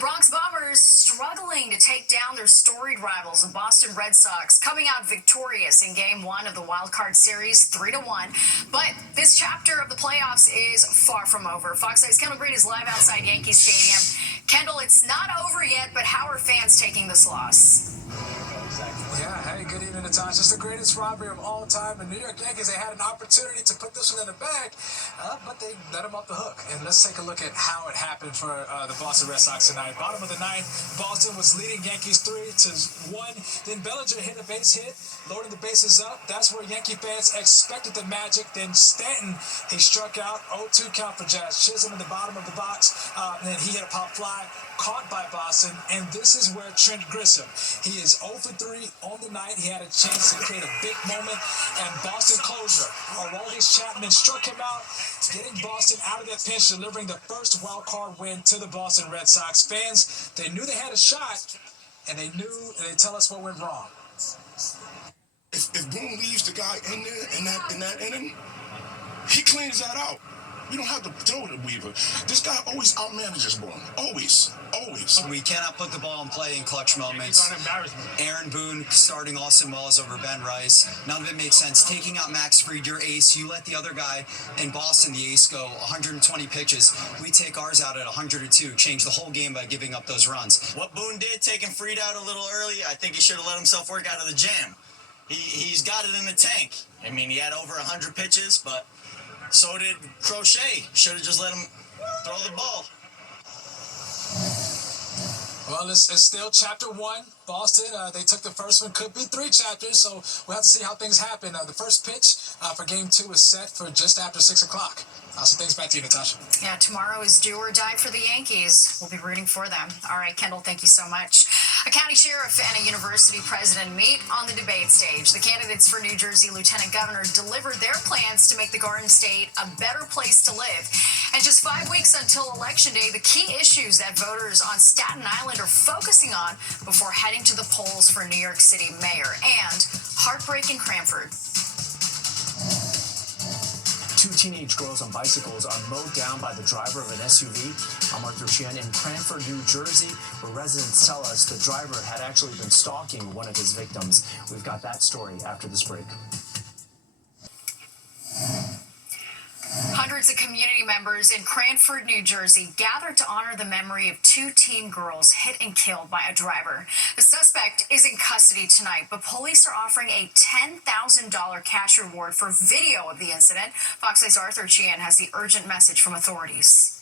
Bronx Bombers struggling to take down their storied rivals, the Boston Red Sox, coming out victorious in Game 1 of the Wild Card Series, 3-1. But this chapter of the playoffs is far from over. Fox 8's Kendall Green is live outside Yankee Stadium. Kendall, it's not over yet, but how are fans taking this loss? Yeah, hey, good evening, Natasha. It's the greatest robbery of all time. The New York Yankees, they had an opportunity to put this one in the bag, but they let them off the hook. And let's take a look at how it happened for the Boston Red Sox tonight. Bottom of the ninth, Boston was leading Yankees 3-1. Then Bellinger hit a base hit, loading the bases up. That's where Yankee fans expected the magic. Then Stanton, he struck out, 0-2 count for Jazz Chisholm in the bottom of the box. And then he hit a pop fly, caught by Boston. And this is where Trent Grisham, he is 0-3 on the night. He had a chance to create a big moment, and Boston closer Aroldis Chapman struck him out, getting Boston out of that pinch, delivering the first wild card win to the Boston Red Sox. Fans, they knew they had a shot, and they tell us what went wrong. If Boone leaves the guy in there in that inning, he cleans that out. We don't have to throw it at Weaver. This guy always outmanages Boone. Always. We cannot put the ball in play in clutch moments. Aaron Boone starting Austin Wells over Ben Rice. None of it makes sense. Taking out Max Fried, your ace. You let the other guy in Boston, the ace, go 120 pitches. We take ours out at 102. Change the whole game by giving up those runs. What Boone did, taking Fried out a little early, I think he should have let himself work out of the jam. He's got it in the tank. I mean, he had over 100 pitches, but so did Crochet. Should have just let him throw the ball. Well, it's still chapter 1. Boston, they took the first one. Could be 3 chapters, so we'll have to see how things happen. The first pitch for Game 2 is set for just after 6 o'clock. So things back to you, Natasha. Yeah, tomorrow is do or die for the Yankees. We'll be rooting for them. All right, Kendall, thank you so much. A county sheriff and a university president meet on the debate stage. The candidates for New Jersey Lieutenant Governor delivered their plans to make the Garden State a better place to live. And just 5 weeks until Election Day, the key issues that voters on Staten Island are focusing on before heading to the polls for New York City mayor, and heartbreak in Cranford. 2 teenage girls on bicycles are mowed down by the driver of an SUV. I'm Arthur Sheehan in Cranford, New Jersey, where residents tell us the driver had actually been stalking one of his victims. We've got that story after this break. Hundreds of community members in Cranford, New Jersey gathered to honor the memory of 2 teen girls hit and killed by a driver. The suspect is in custody tonight, but police are offering a $10,000 cash reward for video of the incident. Fox 8's Arthur Sheehan has the urgent message from authorities.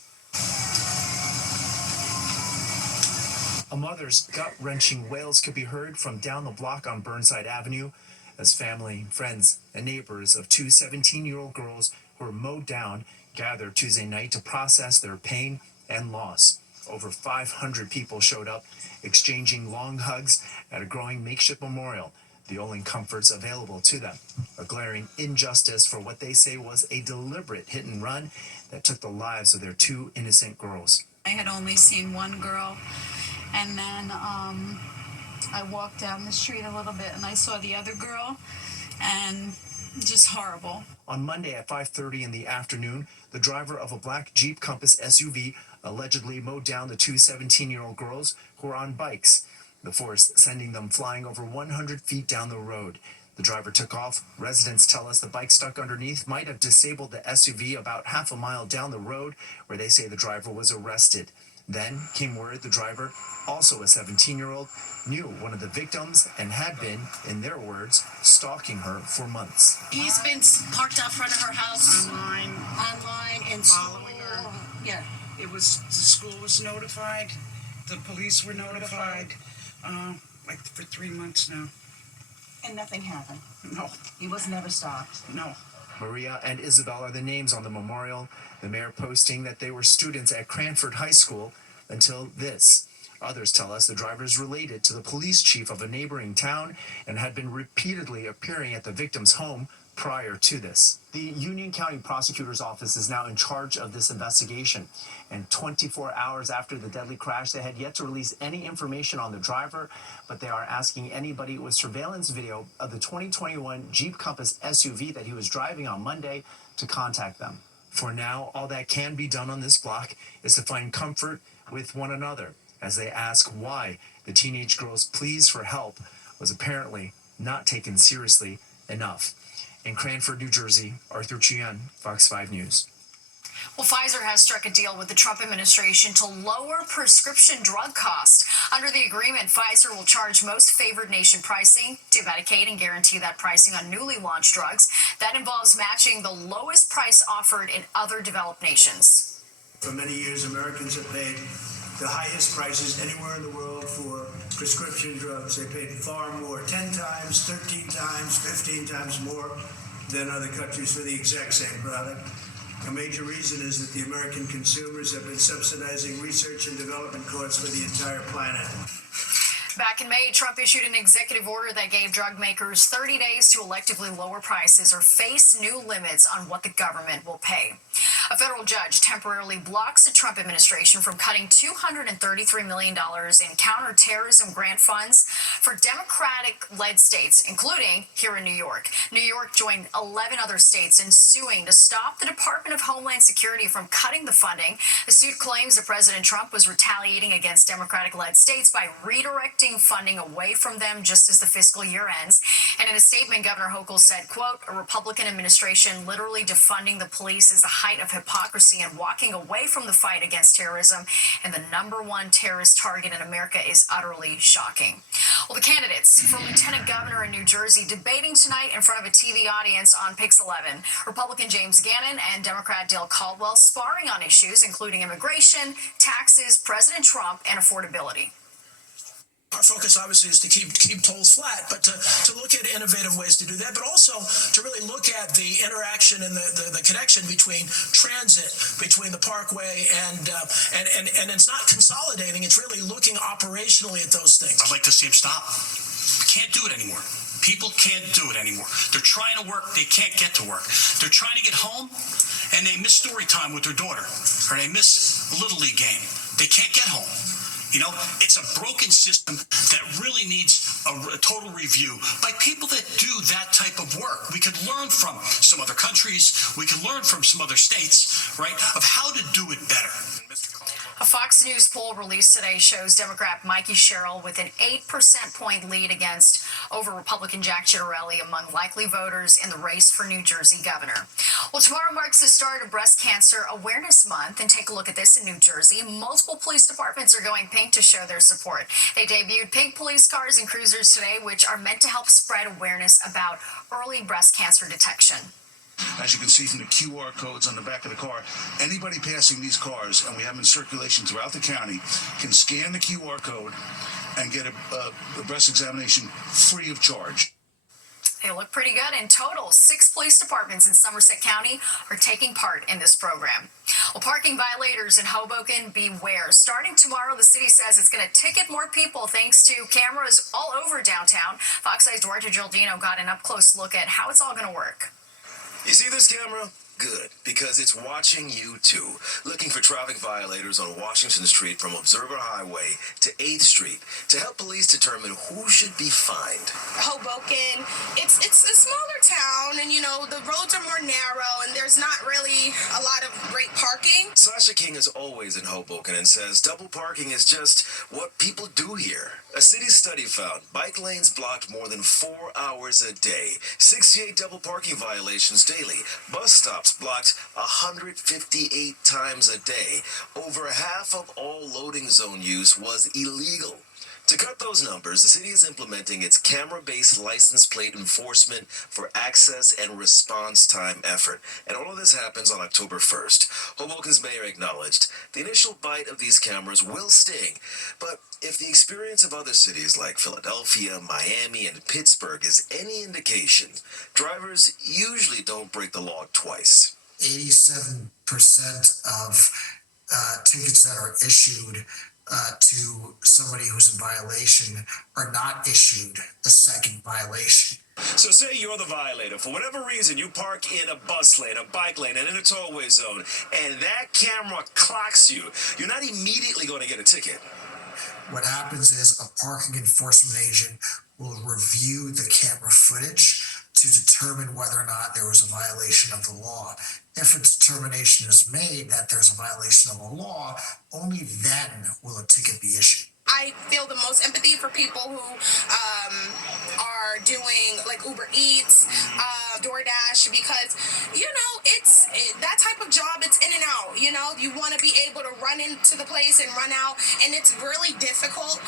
A mother's gut-wrenching wails could be heard from down the block on Burnside Avenue as family, friends, and neighbors of 2 17-year-old girls who were mowed down gathered Tuesday night to process their pain and loss. Over 500 people showed up, exchanging long hugs at a growing makeshift memorial, the only comforts available to them. A glaring injustice for what they say was a deliberate hit and run that took the lives of their 2 innocent girls. I had only seen one girl, and then I walked down the street a little bit and I saw the other girl, and just horrible. On Monday at 5:30 in the afternoon, the driver of a black Jeep Compass SUV allegedly mowed down the 2 17-year-old girls who were on bikes, the force sending them flying over 100 feet down the road. The driver took off. Residents tell us the bike stuck underneath might have disabled the SUV about half a mile down the road, where they say the driver was arrested. Then came word the driver, also a 17-year-old, knew one of the victims and had been, in their words, stalking her for months. He's been parked out front of her house. Online, and following her. Yeah. The school was notified. The police were notified. Like for 3 months now. And nothing happened. No. He was never stopped. No. Maria and Isabel are the names on the memorial, the mayor posting that they were students at Cranford High School until this. Others tell us the driver is related to the police chief of a neighboring town and had been repeatedly appearing at the victim's home prior to this. The Union County Prosecutor's Office is now in charge of this investigation, and 24 hours after the deadly crash, they had yet to release any information on the driver, but they are asking anybody with surveillance video of the 2021 Jeep Compass SUV that he was driving on Monday to contact them. For now, all that can be done on this block is to find comfort with one another as they ask why the teenage girl's pleas for help was apparently not taken seriously enough. In Cranford, New Jersey, Arthur Chien, Fox 5 News. Well, Pfizer has struck a deal with the Trump administration to lower prescription drug costs. Under the agreement, Pfizer will charge most favored nation pricing to Medicaid and guarantee that pricing on newly launched drugs. That involves matching the lowest price offered in other developed nations. For many years, Americans have paid the highest prices anywhere in the world for prescription drugs. They paid far more, 10 times, 13 times, 15 times more than other countries for the exact same product. A major reason is that the American consumers have been subsidizing research and development costs for the entire planet. Back in May, Trump issued an executive order that gave drug makers 30 days to electively lower prices or face new limits on what the government will pay. A federal judge temporarily blocks the Trump administration from cutting $233 million in counterterrorism grant funds for Democratic-led states, including here in New York. New York joined 11 other states in suing to stop the Department of Homeland Security from cutting the funding. The suit claims that President Trump was retaliating against Democratic-led states by redirecting funding away from them just as the fiscal year ends. And in a statement, Governor Hochul said, quote, a Republican administration literally defunding the police is the height of hypocrisy and walking away from the fight against terrorism, and the #1 terrorist target in America is utterly shocking. Well, the candidates for lieutenant governor in New Jersey debating tonight in front of a TV audience on Pix 11. Republican James Gannon and Democrat Dale Caldwell sparring on issues including immigration, taxes, President Trump, and affordability. Our focus obviously is to keep tolls flat, but to look at innovative ways to do that, but also to really look at the interaction and the connection between transit, between the Parkway, and it's not consolidating, it's really looking operationally at those things. I'd like to see him stop. We can't do it anymore. People can't do it anymore. They're trying to work, they can't get to work. They're trying to get home, and they miss story time with their daughter, or they miss a Little League game. They can't get home. You know, it's a broken system that really needs a total review by people that do that type of work. We could learn from some other countries, we could learn from some other states, right, of how to do it better. A Fox News poll released today shows Democrat Mikey Sherrill with an 8% point lead over Republican Jack Ciattarelli among likely voters in the race for New Jersey governor. Well, tomorrow marks the start of Breast Cancer Awareness Month, and take a look at this in New Jersey. Multiple police departments are going pink to show their support. They debuted pink police cars and cruisers today, which are meant to help spread awareness about early breast cancer detection. As you can see from the QR codes on the back of the car, anybody passing these cars, and we have them in circulation throughout the county, can scan the QR code and get a breast examination free of charge. They look pretty good. In total, 6 police departments in Somerset County are taking part in this program. Well, parking violators in Hoboken, beware. Starting tomorrow, the city says it's going to ticket more people thanks to cameras all over downtown. Fox 5's Duarte Gildino got an up-close look at how it's all going to work. You see this camera? Good, because it's watching you too. Looking for traffic violators on Washington Street from Observer Highway to 8th Street to help police determine who should be fined. Hoboken, it's a smaller town, and the roads are more narrow, and there's not really a lot of great parking. Sasha King is always in Hoboken and says double parking is just what people do here. A city study found bike lanes blocked more than 4 hours a day, 68 double parking violations daily, bus stops blocked 158 times a day. Over half of all loading zone use was illegal. To cut those numbers, the city is implementing its camera-based license plate enforcement for access and response time effort. And all of this happens on October 1st. Hoboken's mayor acknowledged the initial bite of these cameras will sting, but if the experience of other cities like Philadelphia, Miami, and Pittsburgh is any indication, drivers usually don't break the law twice. 87% of tickets that are issued to somebody who's in violation are not issued a second violation. So say you're the violator. For whatever reason, you park in a bus lane, a bike lane, and in a tollway zone, and that camera clocks you. You're not immediately going to get a ticket. What happens is a parking enforcement agent will review the camera footage to determine whether or not there was a violation of the law. If a determination is made that there's a violation of the law, only then will a ticket be issued. most empathy for people who are doing like Uber Eats, DoorDash, because that type of job, it's in and out. You want to be able to run into the place and run out, and it's really difficult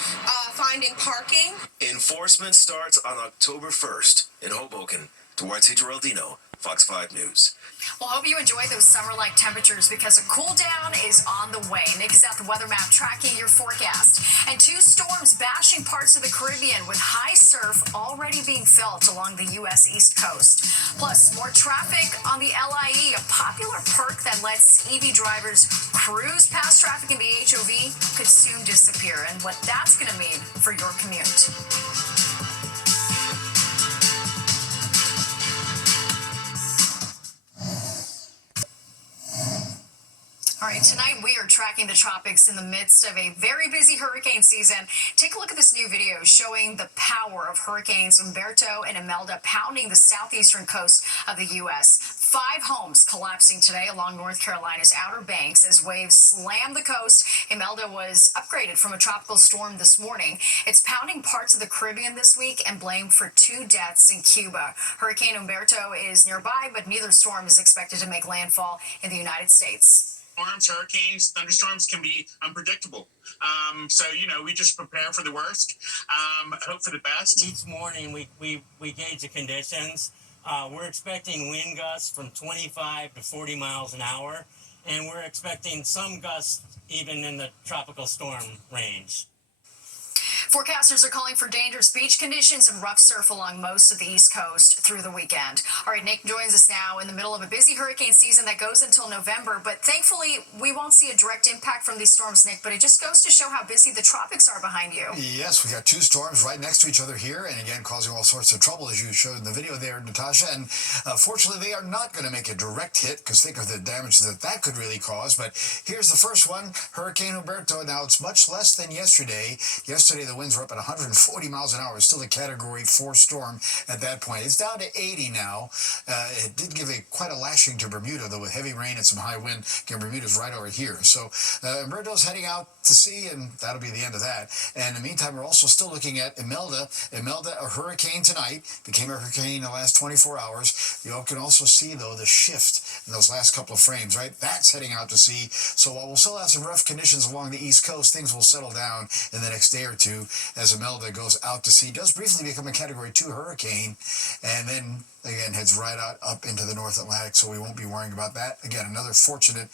finding parking. Enforcement starts on October 1st in Hoboken. Duarte Geraldino, Fox 5 News. Well, hope you enjoy those summer-like temperatures because a cool down is on the way. Nick is at the weather map tracking your forecast. And 2 storms bashing parts of the Caribbean with high surf already being felt along the U.S. East Coast. Plus, more traffic on the LIE, a popular perk that lets EV drivers cruise past traffic in the HOV could soon disappear, and what that's going to mean for your commute. All right, tonight we are tracking the tropics in the midst of a very busy hurricane season. Take a look at this new video showing the power of hurricanes Umberto and Imelda pounding the southeastern coast of the U.S. 5 homes collapsing today along North Carolina's Outer Banks as waves slam the coast. Imelda was upgraded from a tropical storm this morning. It's pounding parts of the Caribbean this week and blamed for 2 deaths in Cuba. Hurricane Umberto is nearby, but neither storm is expected to make landfall in the United States. Storms, hurricanes, thunderstorms can be unpredictable. So, we just prepare for the worst, hope for the best. Each morning we gauge the conditions. We're expecting wind gusts from 25 to 40 miles an hour, and we're expecting some gusts even in the tropical storm range. Forecasters are calling for dangerous beach conditions and rough surf along most of the East Coast through the weekend. All right, Nick joins us now in the middle of a busy hurricane season that goes until November, but thankfully we won't see a direct impact from these storms, Nick, but it just goes to show how busy the tropics are behind you. Yes, we got 2 storms right next to each other here, and again, causing all sorts of trouble, as you showed in the video there, Natasha, and fortunately they are not going to make a direct hit, because think of the damage that could really cause, but here's the first one, Hurricane Umberto. Now, it's much less than yesterday. Yesterday, the winds were up at 140 miles an hour. It's still a Category 4 storm at that point. It's down to 80 now. It did give quite a lashing to Bermuda, though, with heavy rain and some high wind. Again, Bermuda's right over here. So Umberto's heading out to sea, and that'll be the end of that. And in the meantime, we're also still looking at Imelda. Imelda, a hurricane tonight, became a hurricane in the last 24 hours. You all can also see, though, the shift in those last couple of frames, right? That's heading out to sea. So while we'll still have some rough conditions along the East Coast, things will settle down in the next day or two as Imelda goes out to sea. Does briefly become a Category 2 hurricane, and then again heads right out up into the North Atlantic, so we won't be worrying about that. Again, another fortunate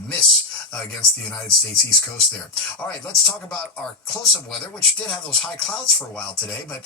miss against the United States East Coast there. All right, let's talk about our close-up weather, which did have those high clouds for a while today, but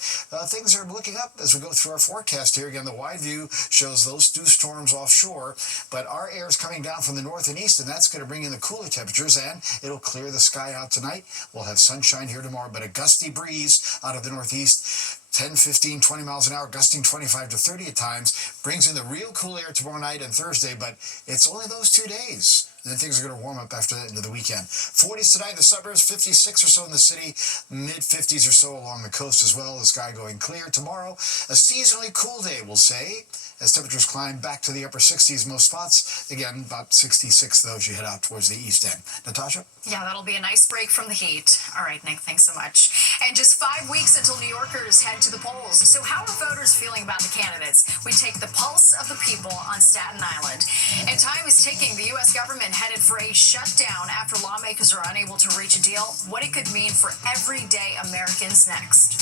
things are looking up as we go through our forecast here. Again, the wide view shows those 2 storms offshore, but our air is coming down from the north and east, and that's going to bring in the cooler temperatures, and it'll clear the sky out tonight. We'll have sunshine here tomorrow, but a gusty breeze out of the northeast, 10, 15, 20 miles an hour, gusting 25 to 30 at times, brings in the real cool air tomorrow night and Thursday, but it's only those 2 days. And then things are going to warm up after that into the weekend. 40s tonight in the suburbs, 56 or so in the city, mid-50s or so along the coast as well. The sky going clear. Tomorrow, a seasonally cool day, we'll say, as temperatures climb back to the upper 60s most spots. Again, about 66, though, as you head out towards the east end. Natasha? Yeah, that'll be a nice break from the heat. All right, Nick, thanks so much. And just 5 weeks until New Yorkers head to the polls. So how are voters feeling about the candidates? We take the pulse of the people on Staten Island. And time is ticking. The U.S. government headed for a shutdown after lawmakers are unable to reach a deal. What it could mean for everyday Americans next.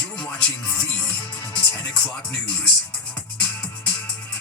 You're watching the 10 o'clock news.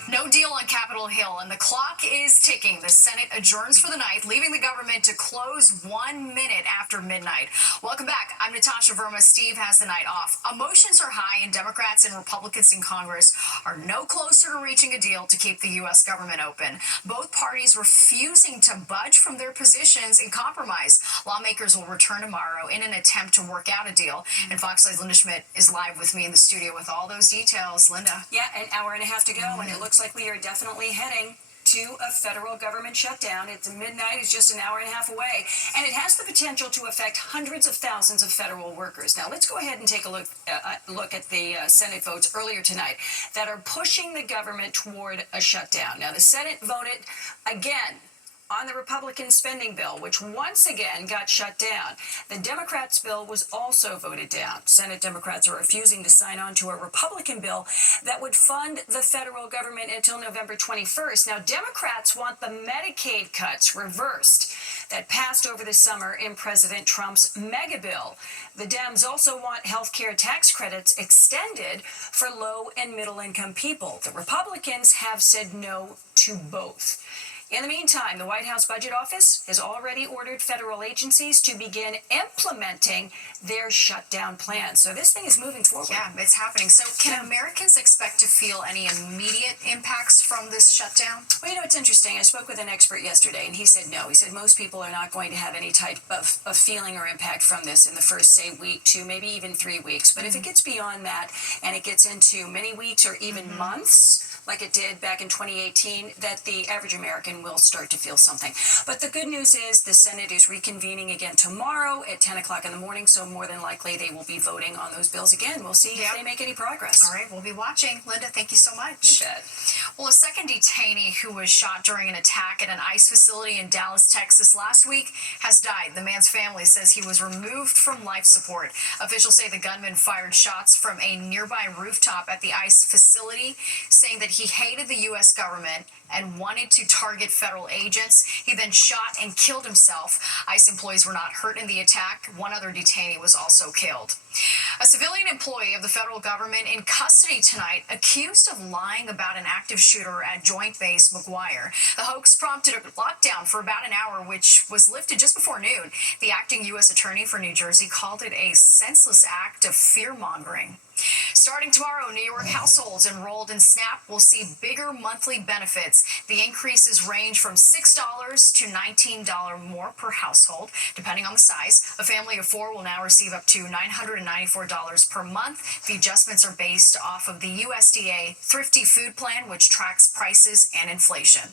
No deal on Capitol Hill, and the clock is ticking. The Senate adjourns for the night, leaving the government to close 1 minute after midnight. Welcome back. I'm Natasha Verma. Steve has the night off. Emotions are high, and Democrats and Republicans in Congress are no closer to reaching a deal to keep the U.S. government open. Both parties refusing to budge from their positions in compromise. Lawmakers will return tomorrow in an attempt to work out a deal. And Fox 5's Linda Schmidt is live with me in the studio with all those details. Linda. Yeah, an hour and a half to go, and it looks like we are definitely heading to a federal government shutdown. It's midnight, it's just an hour and a half away, and it has the potential to affect hundreds of thousands of federal workers. Now, let's go ahead and take a look at the Senate votes earlier tonight that are pushing the government toward a shutdown. Now, the Senate voted again on the Republican spending bill, which once again got shut down. The Democrats' bill was also voted down. Senate Democrats are refusing to sign on to a Republican bill that would fund the federal government until November 21st. Now, Democrats want the Medicaid cuts reversed that passed over the summer in President Trump's mega bill. The Dems also want health care tax credits extended for low and middle income people. The Republicans have said no to both. In the meantime, the White House Budget Office has already ordered federal agencies to begin implementing their shutdown plans. So this thing is moving forward. Yeah, it's happening. So can Americans expect to feel any immediate impacts from this shutdown? Well, you know, it's interesting. I spoke with an expert yesterday, and he said no. He said most people are not going to have any type of feeling or impact from this in the first, say, week, 2, maybe even 3 weeks. But if it gets beyond that and it gets into many weeks or even months, like it did back in 2018, that the average American will start to feel something. But the good news is the Senate is reconvening again tomorrow at 10 o'clock in the morning, so more than likely they will be voting on those bills again. We'll see if they make any progress. All right, we'll be watching. Linda, thank you so much. You bet. Well, a second detainee who was shot during an attack at an ICE facility in Dallas, Texas last week has died. The man's family says he was removed from life support. Officials say the gunman fired shots from a nearby rooftop at the ICE facility, saying that he hated the U.S. government and wanted to target federal agents. He then shot and killed himself. ICE employees were not hurt in the attack. One other detainee was also killed. A civilian employee of the federal government in custody tonight, accused of lying about an active shooter at Joint Base McGuire. The hoax prompted a lockdown for about an hour, which was lifted just before noon. The acting U.S. attorney for New Jersey called it a senseless act of fear-mongering. Starting tomorrow, New York households enrolled in SNAP will see bigger monthly benefits. The increases range from $6 to $19 more per household, depending on the size. A family of 4 will now receive up to $994 per month. The adjustments are based off of the USDA Thrifty Food Plan, which tracks prices and inflation.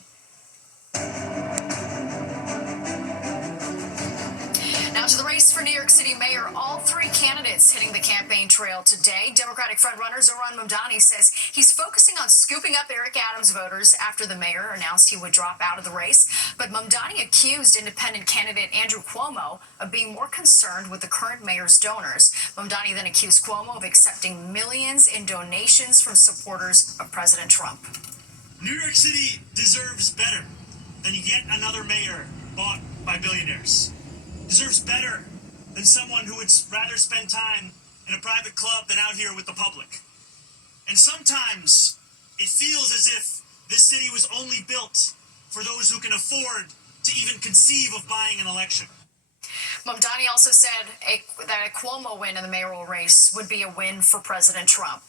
Now to the race for New York City Mayor. All 3 candidates hitting the campaign trail today. Democratic frontrunner Zohran Mamdani says he's focusing on scooping up Eric Adams voters after the mayor announced he would drop out of the race. But Mamdani accused independent candidate Andrew Cuomo of being more concerned with the current mayor's donors. Mamdani then accused Cuomo of accepting millions in donations from supporters of President Trump. New York City deserves better than yet another mayor bought by billionaires. Deserves better than someone who would rather spend time in a private club than out here with the public. And sometimes it feels as if this city was only built for those who can afford to even conceive of buying an election. Mamdani also said that a Cuomo win in the mayoral race would be a win for President Trump.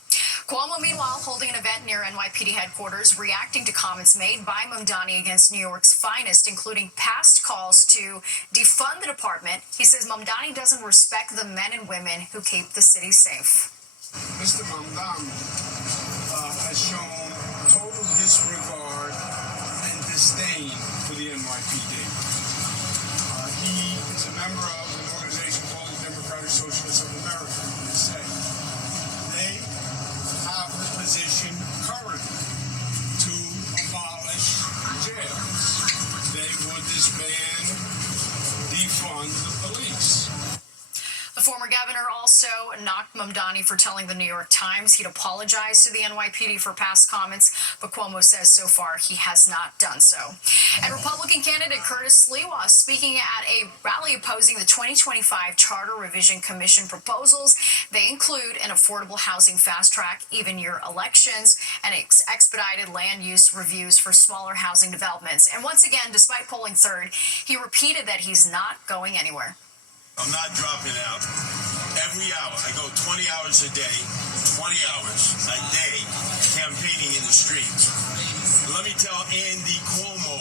Cuomo, meanwhile, holding an event near NYPD headquarters, reacting to comments made by Mamdani against New York's finest, including past calls to defund the department. He says Mamdani doesn't respect the men and women who keep the city safe. Mr. Mamdani has shown total disregard and disdain for the NYPD. He is a member of an organization called the Democratic Socialists of America, USA. They have the position currently to abolish jails. They would disband, defund the police. The former governor also knocked Mamdani for telling the New York Times he'd apologize to the NYPD for past comments, but Cuomo says so far he has not done so. And Republican candidate Curtis Sliwa speaking at a rally opposing the 2025 Charter Revision Commission proposals. They include an affordable housing fast track, even-year elections, and expedited land use reviews for smaller housing developments. And once again, despite polling third, he repeated that he's not going anywhere. I'm not dropping out. Every hour, I go 20 hours a day, 20 hours a day campaigning in the streets. Let me tell Andy Cuomo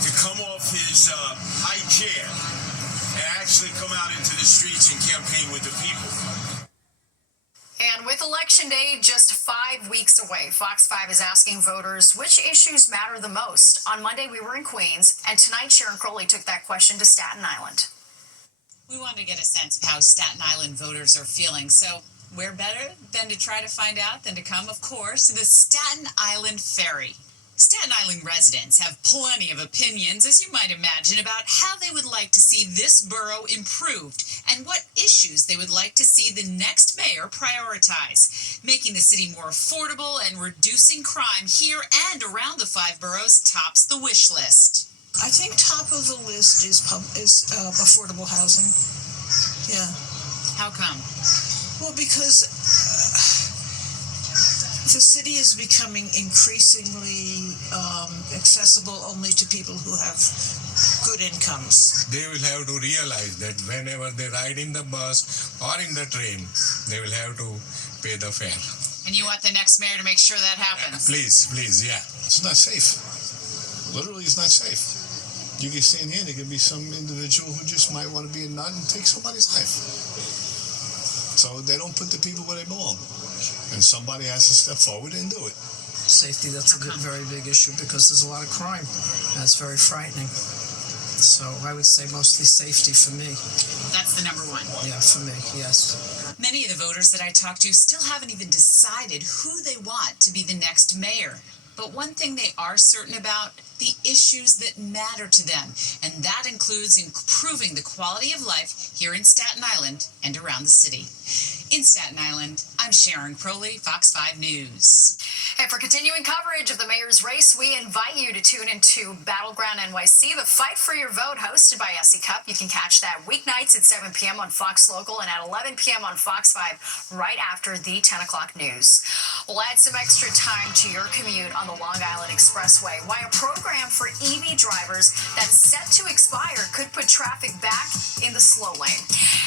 to come off his high chair and actually come out into the streets and campaign with the people. And with Election Day just 5 weeks away, Fox 5 is asking voters which issues matter the most. On Monday, we were in Queens, and tonight Sharon Crowley took that question to Staten Island. We wanted to get a sense of how Staten Island voters are feeling, so where better than to try to find out than to come, of course, to the Staten Island Ferry. Staten Island residents have plenty of opinions, as you might imagine, about how they would like to see this borough improved and what issues they would like to see the next mayor prioritize. Making the city more affordable and reducing crime here and around the 5 boroughs tops the wish list. I think top of the list is affordable housing. Yeah. How come? Well, because the city is becoming increasingly accessible only to people who have good incomes. They will have to realize that whenever they ride in the bus or in the train, they will have to pay the fare. And you want the next mayor to make sure that happens? Please, yeah. It's not safe. Literally, it's not safe. You can stand here, there could be some individual who just might want to be a nut and take somebody's life. So they don't put the people where they belong. And somebody has to step forward and do it. Safety, that's a very big issue because there's a lot of crime. That's very frightening. So I would say mostly safety for me. That's the number one. Yeah, for me, yes. Many of the voters that I talked to still haven't even decided who they want to be the next mayor. But one thing they are certain about, the issues that matter to them, and that includes improving the quality of life here in Staten Island and around the city. In Staten Island, I'm Sharon Crowley, Fox 5 News. And for continuing coverage of the mayor's race, we invite you to tune into Battleground NYC, the Fight for Your Vote, hosted by SC Cup. You can catch that weeknights at 7 p.m. on Fox Local and at 11 p.m. on Fox 5 right after the 10 o'clock news. We'll add some extra time to your commute on the Long Island Expressway. Why a program for EV drivers that's set to expire could put traffic back in the slow lane.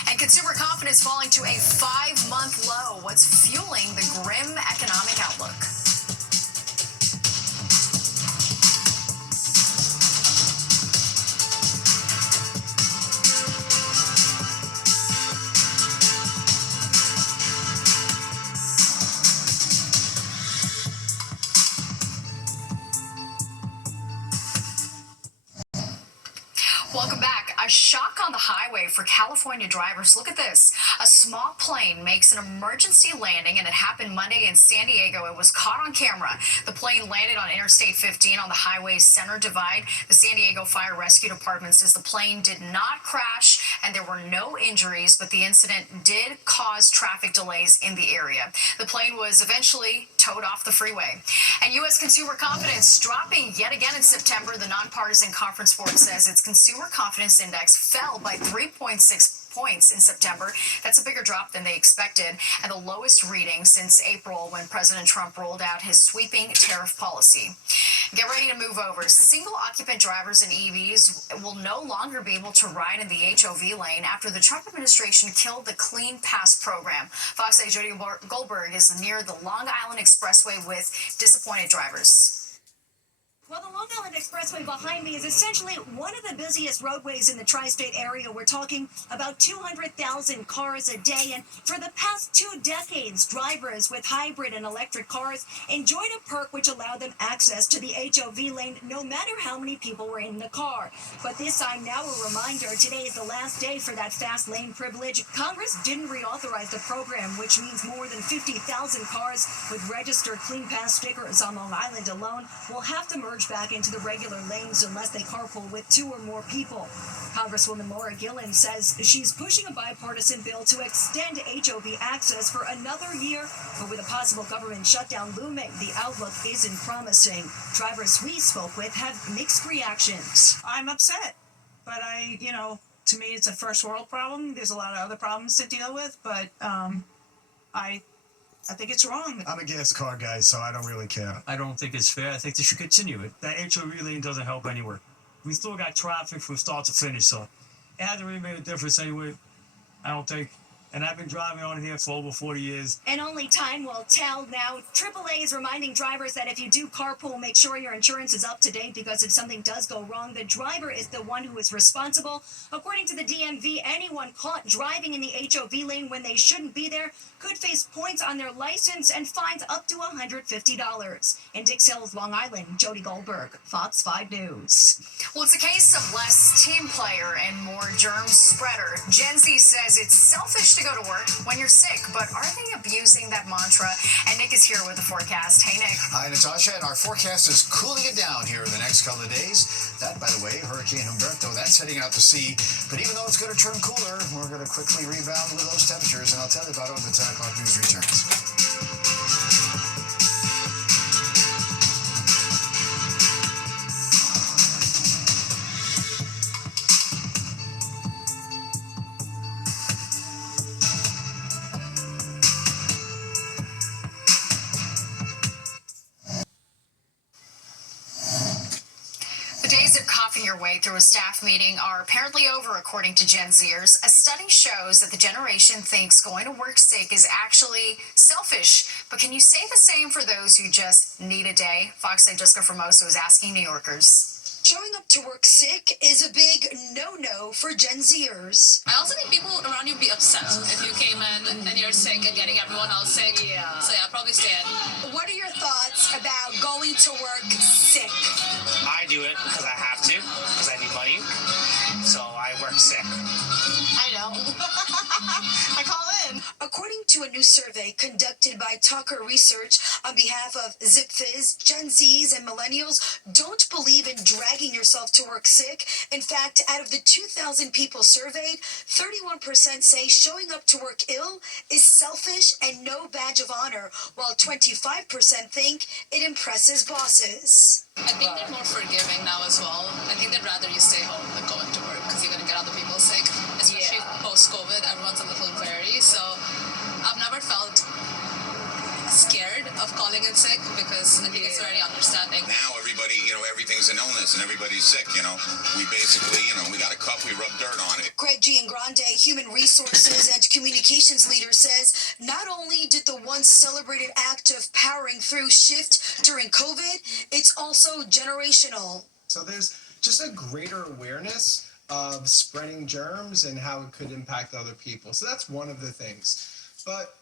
And consumer confidence falling to a 5-month low. What's fueling the grim economic outlook? Welcome back. A shock on the highway for California drivers. Look at this. A small plane makes an emergency landing, and it happened Monday in San Diego. It was caught on camera. The plane landed on Interstate 15 on the highway's center divide. The San Diego Fire Rescue Department says the plane did not crash and there were no injuries, but the incident did cause traffic delays in the area. The plane was eventually towed off the freeway. And U.S. consumer confidence dropping yet again in September. The nonpartisan conference board says its consumer confidence index fell by 3.6 points in September. That's a bigger drop than they expected, and the lowest reading since April when President Trump rolled out his sweeping tariff policy. Get ready to move over. Single occupant drivers and EVs will no longer be able to ride in the HOV lane after the Trump administration killed the Clean Pass program. Fox 8 Jody Goldberg is near the Long Island Expressway with disappointed drivers. Well, the Long Island Expressway behind me is essentially one of the busiest roadways in the tri-state area. We're talking about 200,000 cars a day. And for the past 2 decades, drivers with hybrid and electric cars enjoyed a perk which allowed them access to the HOV lane no matter how many people were in the car. But this time now a reminder, today is the last day for that fast lane privilege. Congress didn't reauthorize the program, which means more than 50,000 cars with registered Clean Pass stickers on Long Island alone will have to merge back into the regular lanes unless they carpool with 2 or more people. Congresswoman Laura Gillen says she's pushing a bipartisan bill to extend HOV access for another year, but with a possible government shutdown looming, the outlook isn't promising. Drivers we spoke with have mixed reactions. I'm upset, but to me it's a first world problem. There's a lot of other problems to deal with, but I think it's wrong. I'm a gas car guy, so I don't really care. I don't think it's fair. I think they should continue it. That HOV lane doesn't help anywhere. We still got traffic from start to finish, so it hasn't really made a difference anyway. I don't think. And I've been driving on here for over 40 years. And only time will tell now. AAA is reminding drivers that if you do carpool, make sure your insurance is up to date, because if something does go wrong, the driver is the one who is responsible. According to the DMV, anyone caught driving in the HOV lane when they shouldn't be there could face points on their license and fines up to $150. In Dix Hills, Long Island, Jody Goldberg, Fox 5 News. Well, it's a case of less team player and more germ spreader. Gen Z says it's selfish to go to work when you're sick, but are they abusing that mantra? And Nick is here with the forecast. Hey, Nick. Hi, Natasha, and our forecast is cooling it down here in the next couple of days. That, by the way, Hurricane Humberto, that's heading out to sea. But even though it's going to turn cooler, we're going to quickly rebound with those temperatures, and I'll tell you about it when the 10 o'clock news returns. The days of coughing your way through a staff meeting are apparently over, according to Gen Zers. A study shows that the generation thinks going to work sick is actually selfish. But can you say the same for those who just need a day? Fox 8 Jessica Formoso is asking New Yorkers. Showing up to work sick is a big no-no for Gen Zers. I also think people around you would be upset if you came in and you're sick and getting everyone else sick. Yeah. So yeah, probably stay in. What are your thoughts about going to work sick? I do it because I have to, because I need money. So I work sick. I know. I call in. According to a new survey conducted by Tucker Research on behalf of ZipFizz, Gen Zs and millennials don't believe in dragging yourself to work sick. In fact, out of the 2,000 people surveyed, 31% say showing up to work ill is selfish and no badge of honor, while 25% think it impresses bosses. I think they're more forgiving now as well. I think they'd rather you stay home than going to work because you're going to get other people sick. Especially post-COVID, everyone's a little wary. So I've never felt scared of calling in sick because I think it's very understanding. Now everybody, everything's an illness and everybody's sick, We basically, we got a cup, we rub dirt on it. Greg Giangrande, Human Resources and Communications Leader, says not only did the once celebrated act of powering through shift during COVID, it's also generational. So there's just a greater awareness of spreading germs and how it could impact other people. So that's one of the things. But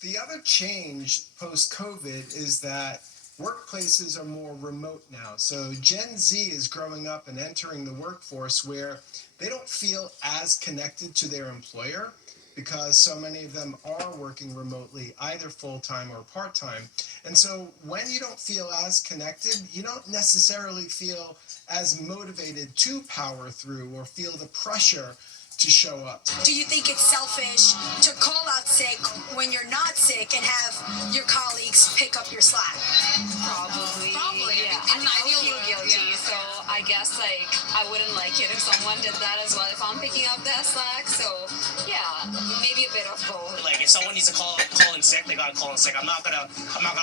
the other change post-COVID is that workplaces are more remote now. So Gen Z is growing up and entering the workforce where they don't feel as connected to their employer because so many of them are working remotely, either full-time or part-time. And so when you don't feel as connected, you don't necessarily feel as motivated to power through or feel the pressure to show up. Do you think it's selfish to call out sick when you're not sick and have your colleagues pick up your slack? Probably. Yeah. In an ideal feel world, guilty, so I guess I wouldn't like it if someone did that as well, if I'm picking up their slack. So yeah, maybe a bit of both. Like if someone needs to call in sick, they gotta call in sick. I'm not gonna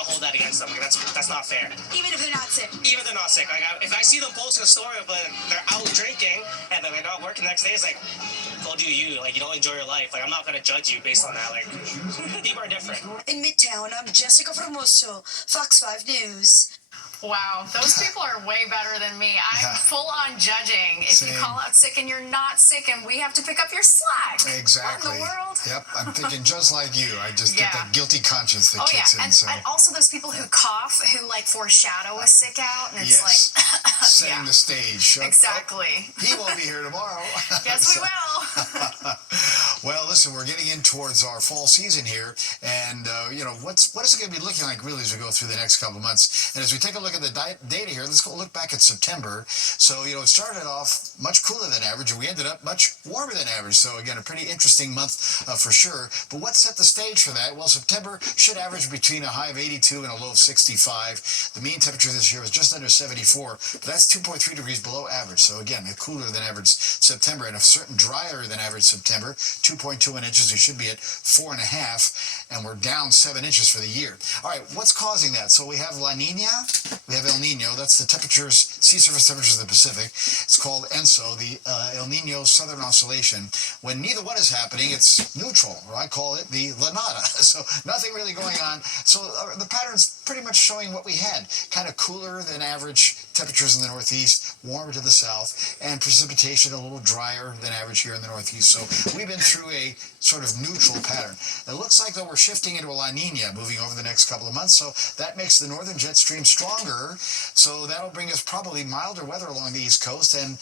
hold that against them. Like, that's not fair. Even if they're not sick. Even if they're not sick. Like if I see them posting a story of they're out drinking and they're not working the next day, it's like, go do you. Like, you don't enjoy your life. Like, I'm not gonna judge you based on that. Like, people are different. In Midtown, I'm Jessica Formoso, Fox 5 News. Wow, those people are way better than me. I'm full on judging. If you call out sick and you're not sick and we have to pick up your slack. Exactly. What in the world? Yep, I'm thinking just like you. I just get that guilty conscience that kicks in. And also those people who cough, who foreshadow a sick out, and it's setting the stage. Exactly. He won't be here tomorrow. Yes, we will. Well, listen, we're getting in towards our fall season here, and what is it going to be looking like really as we go through the next couple of months? And as we take a look at the data here, let's go look back at September. So, it started off much cooler than average, and we ended up much warmer than average. So, again, a pretty interesting month for sure. But what set the stage for that? Well, September should average between a high of 82 and a low of 65. The mean temperature this year was just under 74, but that's 2.3 degrees below average. So, again, a cooler than average September, and a certain drier than average September, 2.21 inches. We should be at 4.5, and we're down 7 inches for the year. All right, what's causing that? So we have La Nina. we have El Nino. That's the temperatures, sea surface temperatures of the Pacific. It's called ENSO, the El Nino Southern Oscillation. When neither one is happening, it's neutral, or I call it the La Nada. So nothing really going on. So the pattern's pretty much showing what we had. Kind of cooler than average temperatures in the northeast, warmer to the south, and precipitation a little drier than average here in the northeast. So we've been through a sort of neutral pattern. It looks like, though, we're shifting into a La Nina moving over the next couple of months, so that makes the northern jet stream stronger. So that'll bring us probably milder weather along the east coast, and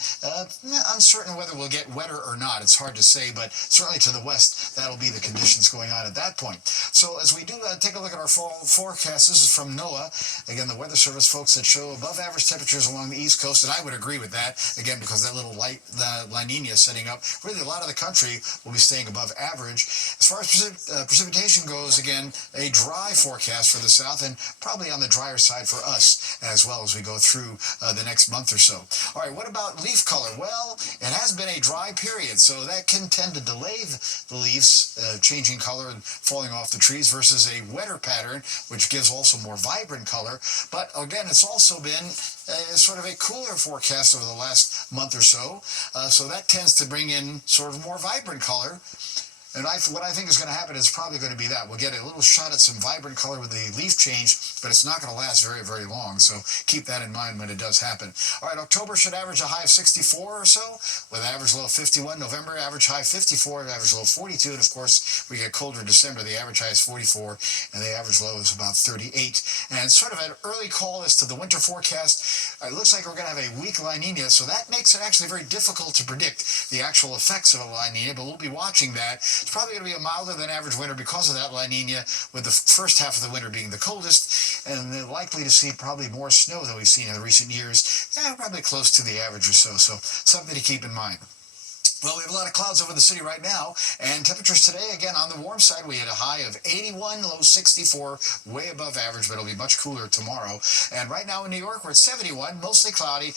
uncertain whether we'll get wetter or not. It's hard to say, but certainly to the west, that'll be the conditions going on at that point. So as we do take a look at our fall forecast, this is from NOAA. Again, the Weather Service folks that show above average temperatures along the east coast, and I would agree with that, again, because that little La Nina is setting up. Really, a lot of the country will be staying above average. As far as precipitation goes, again, a dry forecast for the south, and probably on the drier side for us as well as we go through the next month or so. All right, what about leaf color? Well, it has been a dry period, so that can tend to delay the leaves changing color and falling off the trees versus a wetter pattern, which gives also more vibrant color. But again, it's also been sort of a cooler forecast over the last month or so, so that tends to bring in sort of more vibrant color. And what I think is going to happen is probably going to be that. We'll get a little shot at some vibrant color with the leaf change, but it's not going to last very, very long. So keep that in mind when it does happen. All right, October should average a high of 64 or so, with an average low of 51. November, average high 54, average low of 42. And, of course, we get colder in December. The average high is 44, and the average low is about 38. And sort of an early call as to the winter forecast. It looks like we're going to have a weak La Nina, so that makes it actually very difficult to predict the actual effects of a La Nina, but we'll be watching that. It's probably going to be a milder than average winter because of that La Nina, with the first half of the winter being the coldest, and they're likely to see probably more snow than we've seen in the recent years, probably close to the average or so. So something to keep in mind. Well, we have a lot of clouds over the city right now, and temperatures today, again, on the warm side, we had a high of 81, low 64, way above average, but it'll be much cooler tomorrow. And right now in New York, we're at 71, mostly cloudy.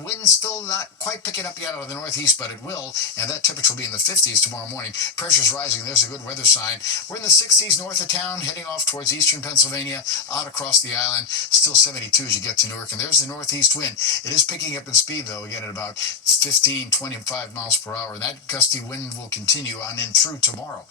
Wind still not quite picking up yet out of the northeast, but it will, and that temperature will be in the 50s tomorrow morning. Pressure's rising. There's a good weather sign. We're in the 60s north of town, heading off towards eastern Pennsylvania, out across the island. Still 72 as you get to Newark, and there's the northeast wind. It is picking up in speed, though, again, at about 15, 25 miles per hour. And that gusty wind will continue on in through tomorrow.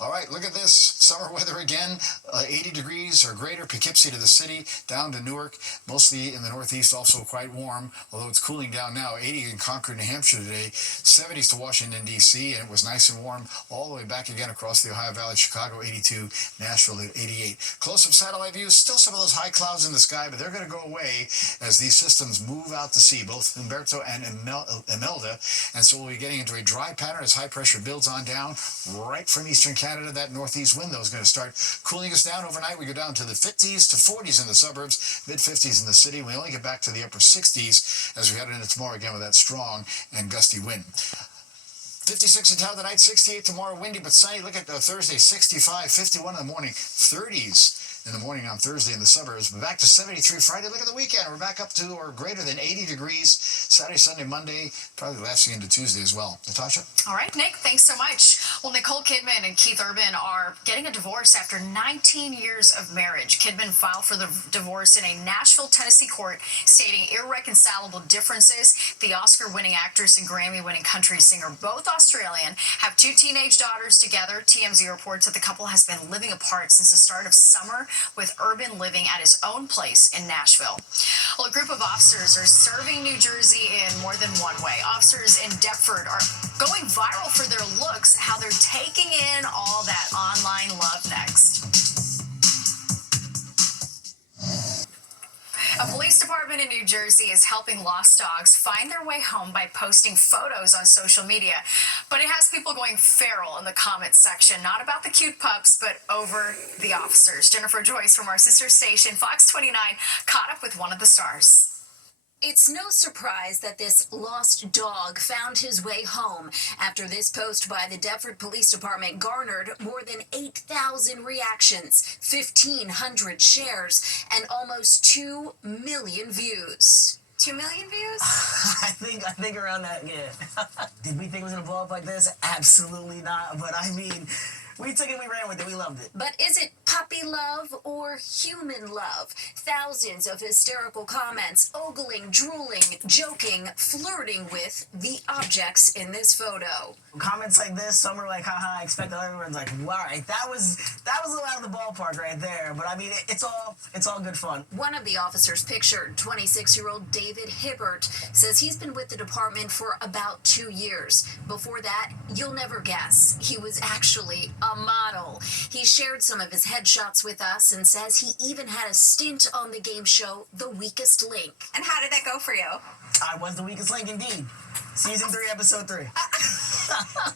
All right, look at this. Summer weather again, 80 degrees or greater, Poughkeepsie to the city, down to Newark, mostly in the northeast, also quite warm, although it's cooling down now. 80 in Concord, New Hampshire today, 70s to Washington, D.C., and it was nice and warm all the way back again across the Ohio Valley, Chicago, 82, Nashville at 88. Close-up satellite views, still some of those high clouds in the sky, but they're going to go away as these systems move out to sea, both Humberto and Imelda, and so we'll be getting into a dry pattern as high pressure builds on down right from eastern Canada. That northeast wind, though, is going to start cooling us down overnight. We go down to the 50s to 40s in the suburbs, mid-50s in the city. We only get back to the upper 60s as we head into tomorrow again with that strong and gusty wind. 56 in town tonight, 68 tomorrow, windy but sunny. Look at Thursday, 65, 51 in the morning, 30s in the morning on Thursday in the suburbs. But back to 73 Friday. Look at the weekend. We're back up to or greater than 80 degrees. Saturday, Sunday, Monday, probably lasting into Tuesday as well. Natasha? All right, Nick, thanks so much. Well, Nicole Kidman and Keith Urban are getting a divorce after 19 years of marriage. Kidman filed for the divorce in a Nashville, Tennessee court, stating irreconcilable differences. The Oscar-winning actress and Grammy-winning country singer, both Australian, have 2 teenage daughters together. TMZ reports that the couple has been living apart since the start of summer, with Urban living at his own place in Nashville. Well, a group of officers are serving New Jersey in more than one way. Officers in Deptford are going viral for their looks, how they're taking in all that online love next. A police department in New Jersey is helping lost dogs find their way home by posting photos on social media. But it has people going feral in the comments section, not about the cute pups, but over the officers. Jennifer Joyce from our sister station, Fox 29, caught up with one of the stars. It's no surprise that this lost dog found his way home after this post by the Deptford Police Department garnered more than 8,000 reactions, 1,500 shares, and almost 2 million views. 2 million views? I think around that, yeah. Did we think it was gonna blow up like this? Absolutely not. But I mean, We took it, we ran with it, we loved it. But is it puppy love or human love? Thousands of hysterical comments, ogling, drooling, joking, flirting with the objects in this photo. Comments like this, some are like, haha, I expect that. Everyone's like, wow, right, that was a little out of the ballpark right there. But I mean, it's all good fun. One of the officers pictured, 26-year-old David Hibbert, says he's been with the department for about 2 years. Before that, you'll never guess, he was actually a model. He shared some of his headshots with us and says he even had a stint on the game show The Weakest Link. And how did that go for you? I was the weakest link indeed. Season 3, episode 3.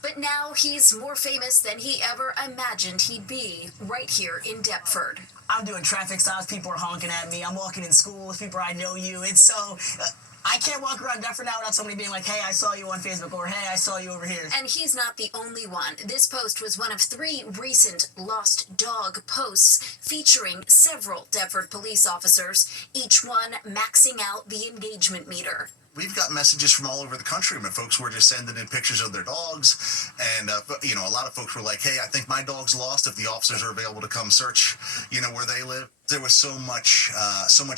But now he's more famous than he ever imagined he'd be right here in Deptford. I'm doing traffic stops, people are honking at me, I'm walking in school with people I know you. It's so... I can't walk around Deptford now without somebody being like, hey, I saw you on Facebook, or hey, I saw you over here. And he's not the only one. This post was one of 3 recent lost dog posts featuring several Deptford police officers, each one maxing out the engagement meter. We've got messages from all over the country when folks were just sending in pictures of their dogs. And, you know, a lot of folks were like, hey, I think my dog's lost. If the officers are available to come search, you know, where they live. There was so much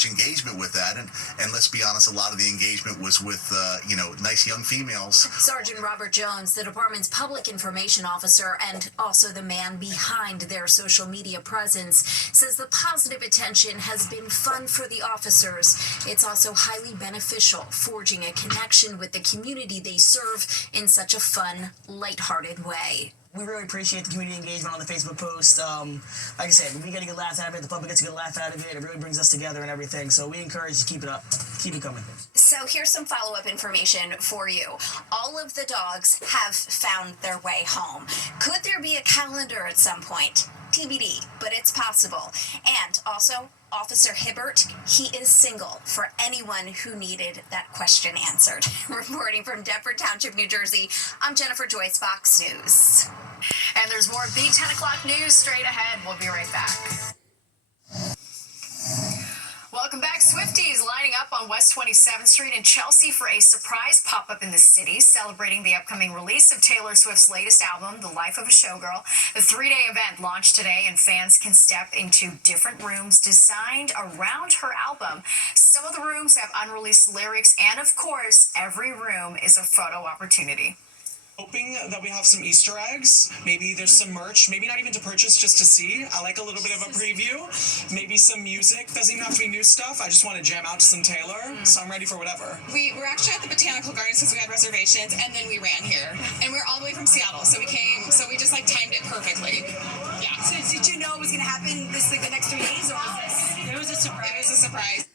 engagement with that. And let's be honest, a lot of the engagement was with, you know, nice young females. Sergeant Robert Jones, the department's public information officer and also the man behind their social media presence, says the positive attention has been fun for the officers. It's also highly beneficial, forging a connection with the community they serve in such a fun, lighthearted way. We really appreciate the community engagement on the Facebook post. Like I said, we get a good laugh out of it. The public gets a good laugh out of it. It really brings us together and everything. So we encourage you to keep it up. Keep it coming. So here's some follow-up information for you. All of the dogs have found their way home. Could there be a calendar at some point? TBD, but it's possible. And also, Officer Hibbert, he is single for anyone who needed that question answered. Reporting from Deptford Township, New Jersey, I'm Jennifer Joyce, Fox News. And there's more The 10 o'clock news straight ahead. We'll be right back. Welcome back. Swifties lining up on West 27th Street in Chelsea for a surprise pop-up in the city, celebrating the upcoming release of Taylor Swift's latest album, The Life of a Showgirl. The 3-day event launched today, and fans can step into different rooms designed around her album. Some of the rooms have unreleased lyrics, and of course, every room is a photo opportunity. Hoping that we have some Easter eggs. Maybe there's some merch. Maybe not even to purchase, just to see. I like a little bit of a preview. Maybe some music. Doesn't even have to be new stuff. I just want to jam out to some Taylor. So I'm ready for whatever. We were actually at the Botanical Gardens because we had reservations, and then we ran here. And we're all the way from Seattle, so we came. So we just like timed it perfectly. Yeah. So did you know it was going to happen this like the next 3 days, or was this? It was a surprise. It was a surprise.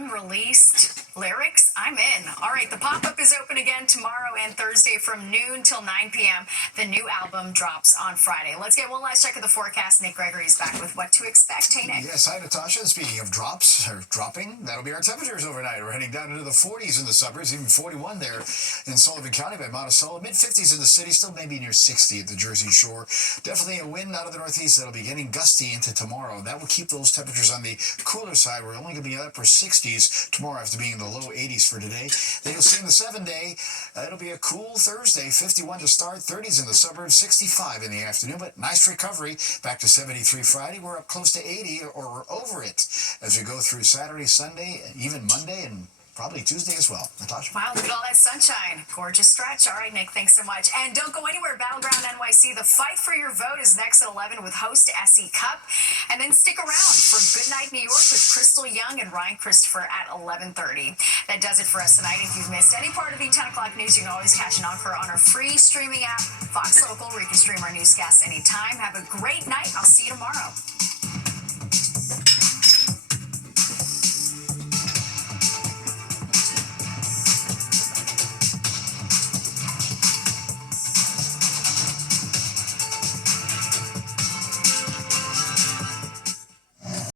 Released lyrics, I'm in. All right, the pop-up is open again tomorrow and Thursday from noon till 9 p.m. The new album drops on Friday. Let's get one last check of the forecast. Nick Gregory is back with what to expect. Hey, Nick. Yes, hi, Natasha. Speaking of drops, or dropping, that'll be our temperatures overnight. We're heading down into the 40s in the suburbs, even 41 there in Sullivan County by Monticello. Mid-50s in the city, still maybe near 60 at the Jersey Shore. Definitely a wind out of the northeast that'll be getting gusty into tomorrow. That will keep those temperatures on the cooler side. We're only going to be upper 60s tomorrow after being in the low 80s for today. Then you'll see in the 7-day, it'll be a cool Thursday, 51 to start, 30s in the suburbs, 65 in the afternoon, but nice recovery. Back to 73 Friday. We're up close to 80, or we're over it as we go through Saturday, Sunday, even Monday, and probably Tuesday as well. Natasha? Wow, look at all that sunshine. Gorgeous stretch. All right, Nick, thanks so much. And don't go anywhere. Battleground NYC, the fight for your vote is next at 11 with host SE Cup. And then stick around for Goodnight New York with Crystal Young and Ryan Christopher at 11:30. That does it for us tonight. If you've missed any part of the 10 o'clock news, you can always catch an encore on our free streaming app, Fox Local, where you can stream our newscasts anytime. Have a great night. I'll see you tomorrow.